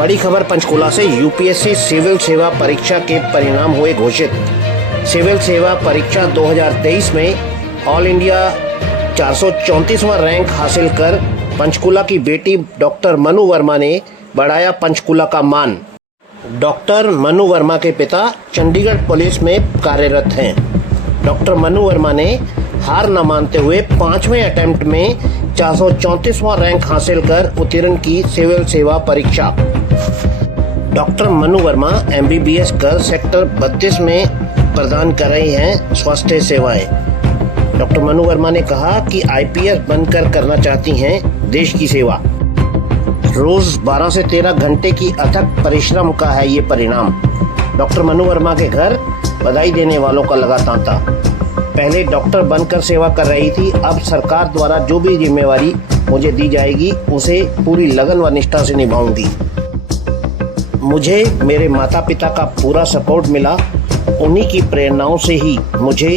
बड़ी खबर पंचकुला से। यूपीएससी सिविल सेवा परीक्षा के परिणाम हुए घोषित। सिविल सेवा परीक्षा 2023 में ऑल इंडिया 434वां रैंक हासिल कर पंचकुला की बेटी डॉक्टर मनु वर्मा ने बढ़ाया पंचकुला का मान। डॉक्टर मनु वर्मा के पिता चंडीगढ़ पुलिस में कार्यरत हैं। डॉक्टर मनु वर्मा ने हार न मानते हुए 5वें अटेम्प्ट में 434वां रैंक हासिल कर उत्तीर्ण की सिविल सेवा परीक्षा। डॉक्टर मनु वर्मा एमबीबीएस कर सेक्टर 32 में प्रदान कर रही हैं स्वास्थ्य सेवाएं। डॉक्टर मनु वर्मा ने कहा कि आईपीएस बनकर करना चाहती हैं देश की सेवा। रोज 12 से 13 घंटे की अथक परिश्रम का है ये परिणाम। डॉक्टर मनु वर्मा के घर बधाई देने वालों का लगा तांता। पहले डॉक्टर बनकर सेवा कर रही थी, अब सरकार द्वारा जो भी जिम्मेवारी मुझे दी जाएगी उसे पूरी लगन व निष्ठा से निभाऊंगी। मुझे मेरे माता पिता का पूरा सपोर्ट मिला, उन्हीं की प्रेरणाओं से ही मुझे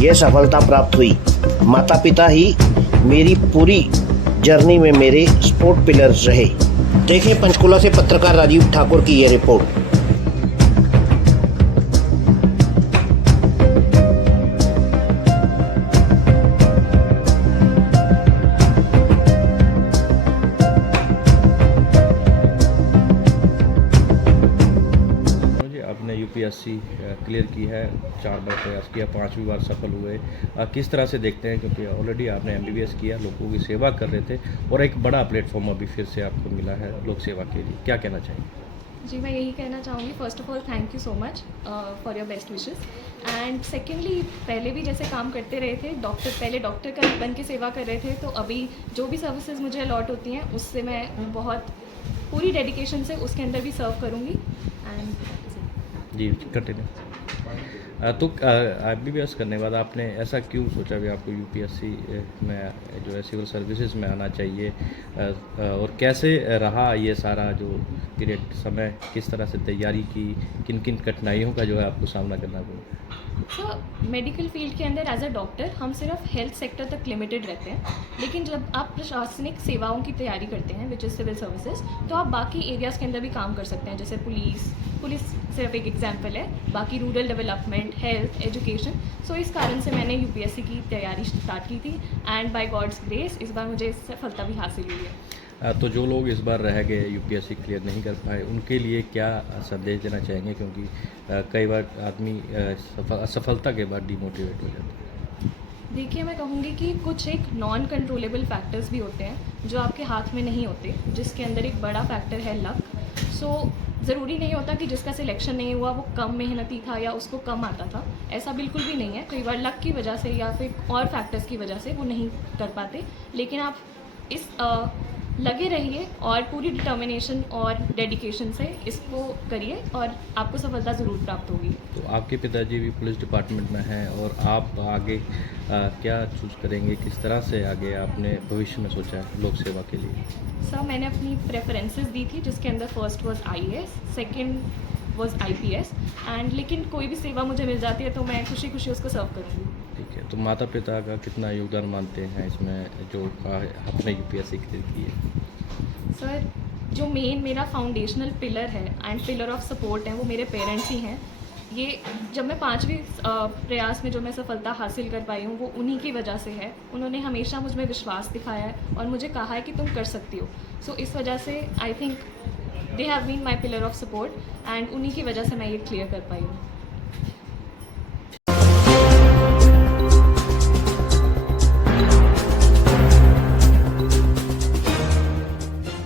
यह सफलता प्राप्त हुई। माता पिता ही मेरी पूरी जर्नी में मेरे सपोर्ट पिलर्स रहे। देखें पंचकुला से पत्रकार राजीव ठाकुर की ये रिपोर्ट। आपने यूपीएससी क्लियर की है, 4 बार प्रयास किया, 5वीं बार सफल हुए। किस तरह से देखते हैं, क्योंकि ऑलरेडी आपने एमबीबीएस किया, लोगों की सेवा कर रहे थे और एक बड़ा प्लेटफॉर्म अभी फिर से आपको मिला है लोक सेवा के लिए, क्या कहना चाहिए? जी, मैं यही कहना चाहूँगी, first of all thank you so much for your best wishes. And secondly, पहले भी जैसे काम करते रहे थे, पहले डॉक्टर का बन के सेवा कर रहे थे, तो अभी जो भी सर्विसेज मुझे अलॉट होती हैं उससे मैं बहुत पूरी डेडिकेशन से उसके अंदर भी सर्व करूँगी। एंड जी कंटिन्यू। तो एमबीबीएस करने के बाद आपने ऐसा क्यों सोचा भी आपको यूपीएससी में जो है सिविल सर्विसेज में आना चाहिए, और कैसे रहा ये सारा जो पीरियड समय, किस तरह से तैयारी की, किन किन कठिनाइयों का जो है आपको सामना करना पड़ा? सर, मेडिकल फील्ड के अंदर एज अ डॉक्टर हम सिर्फ हेल्थ सेक्टर तक लिमिटेड रहते हैं, लेकिन जब आप प्रशासनिक सेवाओं की तैयारी करते हैं विच इज़ सिविल सर्विसेज, तो आप बाकी एरियाज़ के अंदर भी काम कर सकते हैं, जैसे पुलिस सिर्फ एक एग्जांपल है, बाकी रूरल डेवलपमेंट, हेल्थ, एजुकेशन। सो इस कारण से मैंने यूपीएससी की तैयारी स्टार्ट की थी एंड बाय गॉड्स ग्रेस इस बार मुझे सफलता भी हासिल हुई है। तो जो लोग इस बार रह गए, यूपीएससी क्लियर नहीं कर पाए, उनके लिए क्या संदेश देना चाहेंगे, क्योंकि कई बार आदमी असफलता के बाद डिमोटिवेट हो जाता है? देखिए, मैं कहूँगी कि कुछ एक नॉन कंट्रोलेबल फैक्टर्स भी होते हैं जो आपके हाथ में नहीं होते, जिसके अंदर एक बड़ा फैक्टर है लक। सो ज़रूरी नहीं होता कि जिसका सिलेक्शन नहीं हुआ वो कम मेहनती था या उसको कम आता था, ऐसा बिल्कुल भी नहीं है। कई बार लक की वजह से या फिर और फैक्टर्स की वजह से वो नहीं कर पाते, लेकिन आप इस लगे रहिए और पूरी डिटर्मिनेशन और डेडिकेशन से इसको करिए और आपको सफलता ज़रूर प्राप्त होगी। तो आपके पिताजी भी पुलिस डिपार्टमेंट में हैं और आप आगे क्या चूज़ करेंगे, किस तरह से आगे आपने भविष्य में सोचा है लोक सेवा के लिए? सर, मैंने अपनी प्रेफरेंसेस दी थी, जिसके अंदर first was IAS, second was IPS, and लेकिन कोई भी सेवा मुझे मिल जाती है तो मैं खुशी खुशी उसको सर्व करूँगी। ठीक है, तो माता पिता का कितना योगदान मानते हैं इसमें जो आपने यूपीएससी क्लियर की है? सर, जो मेन मेरा फाउंडेशनल पिलर है एंड पिलर ऑफ सपोर्ट है वो मेरे पेरेंट्स ही हैं। ये जब मैं 5वीं प्रयास में जो मैं सफलता हासिल कर पाई हूँ वो उन्हीं की वजह से है। उन्होंने हमेशा मुझ में विश्वास दिखाया है और मुझे कहा है कि तुम कर सकती हो। सो इस वजह से I think they have been my pillar of support and उन्हीं की वजह से मैं ये क्लियर कर पाई हूँ।